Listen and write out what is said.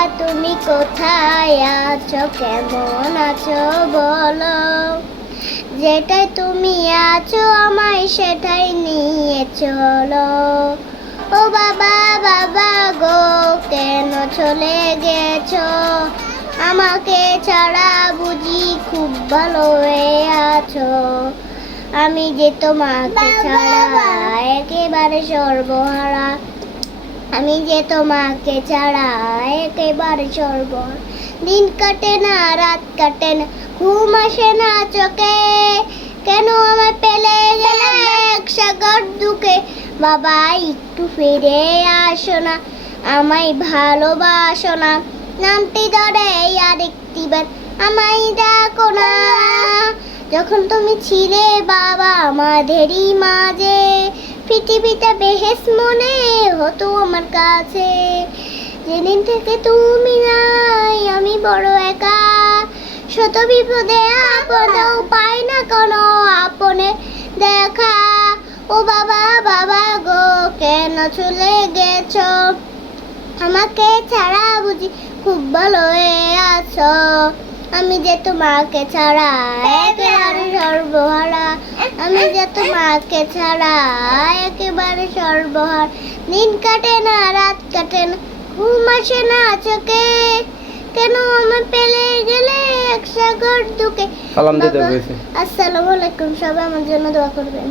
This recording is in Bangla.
বাবা তুমি কোথায় আছো, কেমন আছো বলো। যেটাই তুমি আছো আমায় সেটাই নিয়ে চলো। ও বাবা বাবা গো কেন চলে গেছো, আমাকে ছাড়া বুঝি খুব ভালো হয়ে আছো। আমি যে তোমাকে ছাড়া একেবারে সর্বহারা, আমি যে তোমাকে ছাড়া একেবারে সর্বহারা। দিন কাটে না রাত কাটে না, ঘুম আসে না চোখে, কেন আমায় পেলে গেলে এক সাগর দুঃখে। বাবা একটু ফিরে আসো না, আমায় ভালোবাসো না, নামটি ধরে আরেকটিবার আমায় ডাকো না। যখন তুমি ছিলে বাবা আমাদেরই মাঝে, পৃথিবীটা বেহেস মনে হতো আমার কাছে। যেদিন থেকে তুমি নাই আমি বড় একা, শত বিপদে আপদেও পাই না কোনো আপনে দেখা। ও বাবা বাবা গো কেন চলে গেছো, আমাকে ছাড়া বুঝি খুব ভালো হয়ে আছো। আমি যে তোমাকে ছাড়া একেবারে সর্বহারা, আমি যে তোমাকে ছাড়া একেবারে সর্বহারা। দিন কাটে না রাত কাটে না, ঘুম আসে না চোখে, কেন আমার পেলে গেলে এক সাগর দুঃখে। সালাম দিতে বলেছে। আসসালামু আলাইকুম, সবাই আমার জন্য দোয়া করবেন।